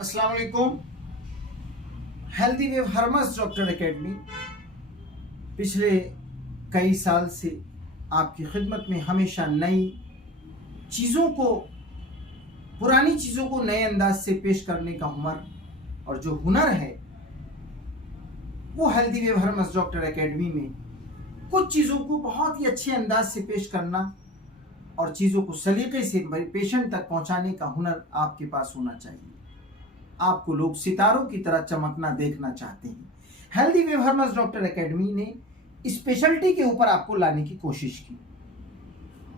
अस्सलाम वालेकुम। Healthy wave Hermes doctor academy पिछले कई साल से आपकी खिदमत में हमेशा नई चीज़ों को, पुरानी चीज़ों को नए अंदाज से पेश करने का हुनर, और जो हुनर है वो healthy wave Hermes doctor academy में कुछ चीज़ों को बहुत ही अच्छे अंदाज से पेश करना और चीज़ों को सलीके से पेशेंट तक पहुंचाने का हुनर आपके पास होना चाहिए। आपको लोग सितारों की तरह चमकना देखना चाहते हैं। Healthy wave Hermes doctor academy ने स्पेशलिटी के ऊपर आपको लाने की कोशिश की।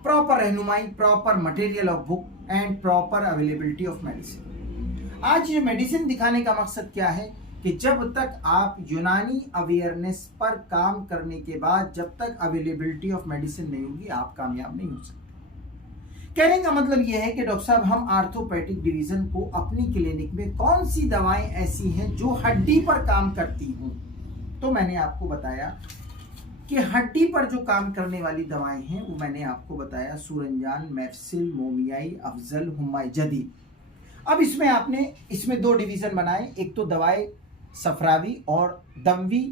प्रॉपर रहनुमाई, proper material of book and proper availability of medicine. आज ये मेडिसिन दिखाने का मकसद क्या है कि जब तक आप यूनानी अवेयरनेस पर काम करने के बाद जब तक अवेलेबिलिटी ऑफ मेडिसिन नहीं होगी आप कामयाब नहीं हो सकते। कहने का मतलब यह है कि डॉक्टर साहब हम आर्थोपैडिक डिवीजन को अपनी क्लिनिक में कौन सी दवाएं ऐसी हैं जो हड्डी पर काम करती हूं। तो मैंने आपको बताया कि हड्डी पर जो काम करने वाली दवाएं हैं वो मैंने आपको बताया सूरंजान, मैफसिल, मोमियाई, अफजल, हुम्माई जदीद। अब इसमें दो डिवीजन बनाए, एक तो दवाएं सफरावी और दमवी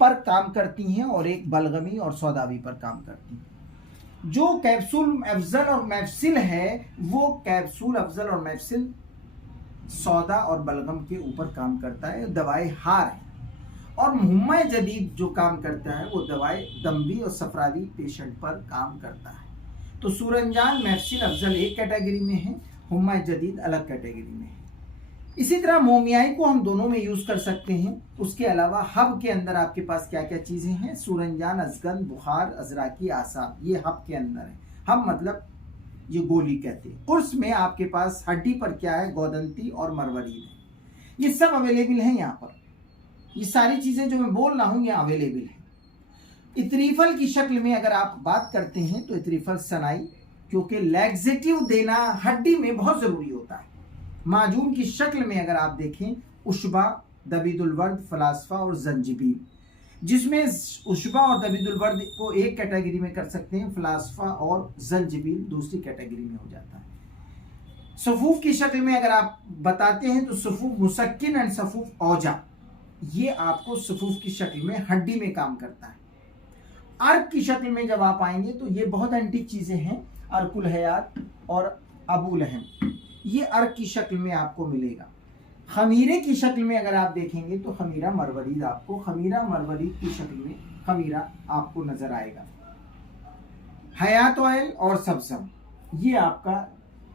पर काम करती हैं और एक बलगमी और सौदावी पर काम करती हैं। जो कैप्सूल अफजल और मैफसिल है वो कैप्सूल अफजल और मैफसिल सौदा और बलगम के ऊपर काम करता है, दवाएं हार है। और हुम्माई जदीद जो काम करता है वो दवाएं दमवी और सफरावी पेशेंट पर काम करता है। तो सूरंजान, मैफसिल, अफजल एक कैटेगरी में है, हुम्माई जदीद अलग कैटेगरी में है। इसी तरह मोमियाई को हम दोनों में यूज कर सकते हैं। उसके अलावा हब के अंदर आपके पास क्या क्या चीजें हैं, सूरंजान, अजगन, बुखार, अजराकी, आसाब, ये हब के अंदर है। हब मतलब ये गोली कहते हैं। कुर्स में आपके पास हड्डी पर क्या है, गोदंती और मरवरीद है। ये सब अवेलेबल है यहाँ पर। ये सारी चीजें जो मैं बोल रहा हूँ ये अवेलेबल है। इतरीफल की शक्ल में अगर आप बात करते हैं तो इतरीफल सनाई, क्योंकि लैक्सेटिव देना हड्डी में बहुत जरूरी होता है। माजून की शक्ल में अगर आप देखें, उशबा, दबीदुलवर्द, फलासफा और जंजीबील, जिसमें उशबा और दबीदुलवर्द को एक कैटेगरी में कर सकते हैं, फलासफा और जंजीबील दूसरी कैटेगरी में हो जाता है। सफूफ की शक्ल में अगर आप बताते हैं तो सफूफ मुसक्किन एंड सफूफ औजा, ये आपको सफूफ की शक्ल में हड्डी में काम करता है। अर्क की शक्ल में जब आप आएंगे तो ये बहुत एंटीक चीजें हैं, अर्कुल हयात और अबुल अहम, ये अर्क की शक्ल में आपको मिलेगा। खमीरे की शक्ल में अगर आप देखेंगे तो खमीरा मरवरीद, आपको खमीरा मरवरीद की शक्ल में खमीरा आपको नजर आएगा। हयात ऑयल और सब्जम, ये आपका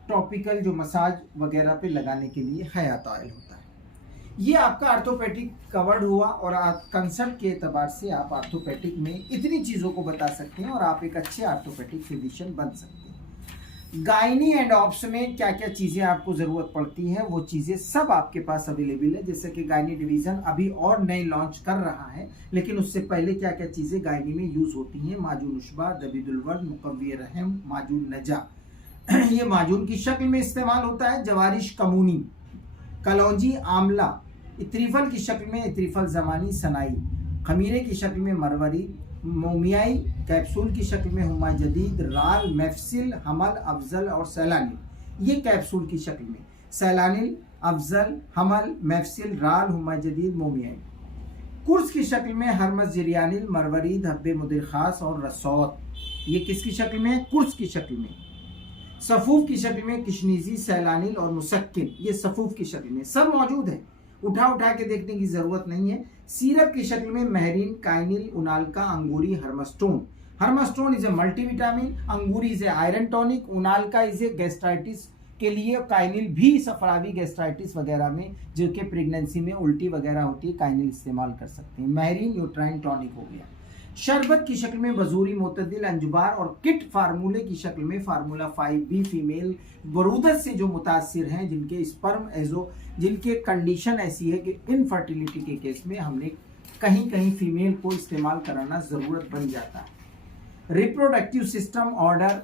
टॉपिकल जो मसाज वगैरह पे लगाने के लिए हयात ऑयल होता है। ये आपका आर्थोपेडिक कवर्ड हुआ और कंसल्ट के एतबार से आप आर्थोपेडिक में इतनी चीज़ों को बता सकते हैं और आप एक अच्छे आर्थोपेडिक फिजिशियन बन सकते हैं। गायनी एंड ऑप्स में क्या क्या चीज़ें आपको ज़रूरत पड़ती हैं वो चीज़ें सब आपके पास अवेलेबल है। जैसे कि गायनी डिवीज़न अभी और नई लॉन्च कर रहा है, लेकिन उससे पहले क्या क्या चीज़ें गायनी में यूज़ होती हैं, माजून उशबा, दबीदुलवर्द, मुकव्वी रहम, माजून नजा, ये माजून की शक्ल में इस्तेमाल होता है। जवारिश कमूनी, कलौजी, आमला, इतरीफल की शक्ल में इतरीफल ज़मानी, सनाई, खमीरे की शक्ल में मरवरी, मोमियाई, कैप्सूल की शक्ल में हुम्माई जदीद, राल, मैफसिल, हमल, अफजल और सैलानिल, ये कैप्सूल की शक्ल में सैलानिल, अफजल, हमल, मैफसिल, राल, हुम्माई जदीद, मोमियाई। कुर्स की शक्ल में हरमस, जिरियानिल, मरवरीद, हब्बे मुदिर खास और रसौत, ये किसकी शक्ल में है, कुर्स की शक्ल में। सफूफ की शक्ल में किशनीजी, सैलानिल और मुसक्किन, ये सफूफ की शक्ल में सब मौजूद है, उठा के देखने की जरूरत नहीं है। सीरप की शक्ल में महरीन, काइनिल, उनाल्का, अंगूरी, हर्मस्टोन। हर्मस्टोन इज ए मल्टीविटामिन, अंगूरी इज ए आयरन टॉनिक, उनाल्का इज ए गैस्ट्राइटिस के लिए, काइनिल भी सफरावी गैस्ट्राइटिस वगैरह में जो कि प्रेगनेंसी में उल्टी वगैरह होती है, काइनिल इस्तेमाल कर सकते हैं। महरीन यूट्राइन टॉनिक हो गया। शरबत की शक्ल में बजूरी, मोतदिल, अंजुबार और किट फार्मूले की शक्ल में फार्मूला 5B फीमेल बरूदत से जो मुतासिर हैं, जिनके स्पर्म एजो, जिनके कंडीशन ऐसी है कि इनफर्टिलिटी के केस में हमने कहीं कहीं फीमेल को इस्तेमाल कराना ज़रूरत बन जाता है। रिप्रोडक्टिव सिस्टम ऑर्डर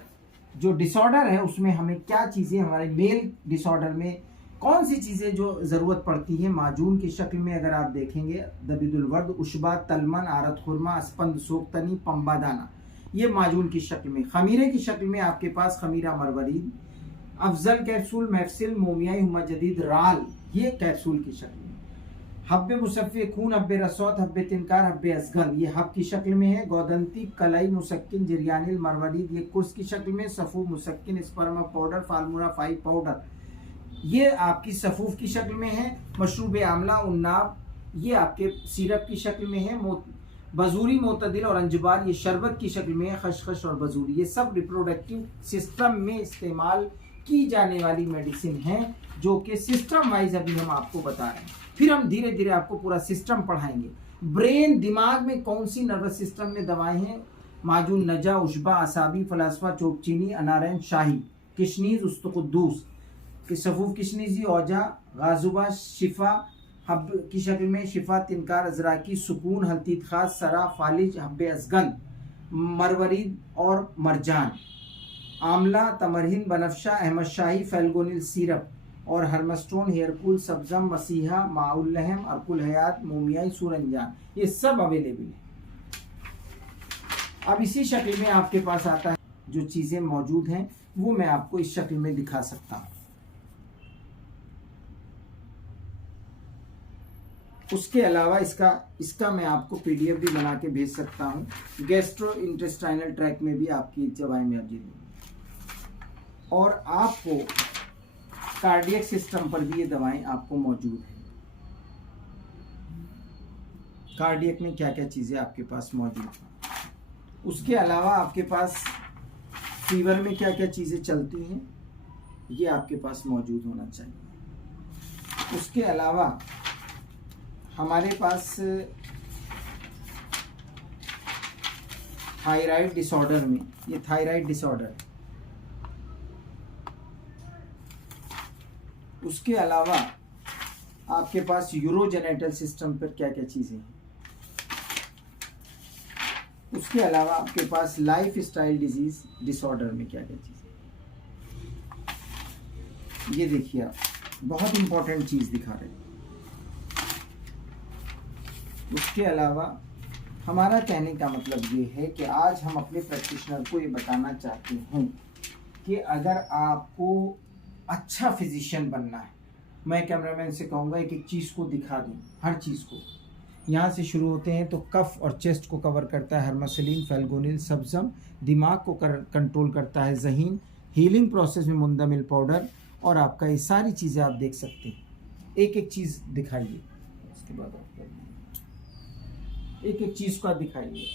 जो डिसऑर्डर है उसमें हमें क्या चीज़ें, हमारे मेल डिसऑर्डर में कौन सी चीज़ें जो ज़रूरत पड़ती हैं, माजून की शक्ल में अगर आप देखेंगे दबीदुलवर्द, उशबा, तलमन, आरत खुरमा, अस्पंद, सोक्तनी, पंबादाना, ये माजून की शक्ल में। खमीरे की शक्ल में आपके पास खमीरा मरवरीद, अफजल कैप्सूल, मैफसिल, मोमियाई, हुम्मा जदीद, राल, ये कैप्सूल की शक्ल में। हब्बे मुसफ़्फ़े खून, हब्बे रसौत, हब्बे तिनकार, हब्बे असगल, ये हब की शक्ल में है। गौदंती, कलई मुसक्किन, जिरयानिल, मरवरीद, ये कुर्स की शक्ल में। सफ़ूफ मुसक्किन, स्पर्मा पाउडर, फार्मूला 5 पाउडर, ये आपकी सफ़ूफ की शक्ल में है। मशरूब आमला, उन्नाब, ये आपके सिरप की शक्ल में है। बजूरी, मोतदिल और अंजबार, ये शरबत की शक्ल में है। खशखश और बजूरी, ये सब रिप्रोडक्टिव सिस्टम में इस्तेमाल की जाने वाली मेडिसिन हैं, जो कि सिस्टम वाइज अभी हम आपको बता रहे हैं। फिर हम धीरे धीरे आपको पूरा सिस्टम पढ़ाएंगे। ब्रेन, दिमाग में कौन सी नर्वस सिस्टम में दवाएं हैं। माजून, नजा, उशबा, असाबी, फलासफा, चोकचीनी, अनारैन, शाही, किशनीज, उस्तकुद्दूस, सफ़ूफ किशनीजी, औजा, गाजुबा, शिफा, हब की शक्ल में, शिफा, तिनकार, अजराकी, सुकून, हल्तीत खास, सरा, फालिज, हब्बे असगन, मरवरीद और मरजान, आमला, तमरहिन, बनफशा, अहमद शाही, फैलगोनिल सिरप और हर्मस्टोन, हेयरकूल, सब्जम, मसीहा, माउल्लहम, अर्कुल हयात, मोमियाई, सूरंजान, ये सब अवेलेबल है। अब इसी शक्ल में आपके पास आता है जो चीज़ें मौजूद हैं, वो मैं आपको इस शक्ल में दिखा सकता हूँ। उसके अलावा इसका मैं आपको PDF भी बना के भेज सकता हूँ। गैस्ट्रो इंटेस्टाइनल ट्रैक में भी आपकी दवाएं मौजूद हैं और आपको कार्डियक सिस्टम पर भी ये दवाएं आपको मौजूद हैं। कार्डियक में क्या क्या चीज़ें आपके पास मौजूद हैं। उसके अलावा आपके पास फीवर में क्या क्या चीज़ें चलती हैं, ये आपके पास मौजूद होना चाहिए। उसके अलावा हमारे पास थायराइड डिसऑर्डर में, ये थायराइड डिसऑर्डर है। उसके अलावा आपके पास यूरोजेनेटल सिस्टम पर क्या क्या चीज़ें हैं। उसके अलावा आपके पास लाइफ स्टाइल डिजीज डिसऑर्डर में क्या क्या चीज़ें, ये देखिए आप, बहुत इंपॉर्टेंट चीज़ दिखा रहे हैं। उसके अलावा हमारा कहने का मतलब ये है कि आज हम अपने प्रैक्टिशनर को ये बताना चाहते हैं कि अगर आपको अच्छा फिजिशियन बनना है, मैं कैमरामैन से कहूँगा एक एक चीज़ को दिखा दूँ, हर चीज़ को। यहाँ से शुरू होते हैं तो कफ और चेस्ट को कवर करता है हर्मसलीन, फैलगोनिल, सब्जम, दिमाग को कंट्रोल करता है ज़हीन, हीलिंग प्रोसेस में मुंदमिल पाउडर, और आपका ये सारी चीज़ें आप देख सकते हैं। एक एक चीज़ दिखाइए, उसके बाद आप एक एक चीज़ को दिखाइए।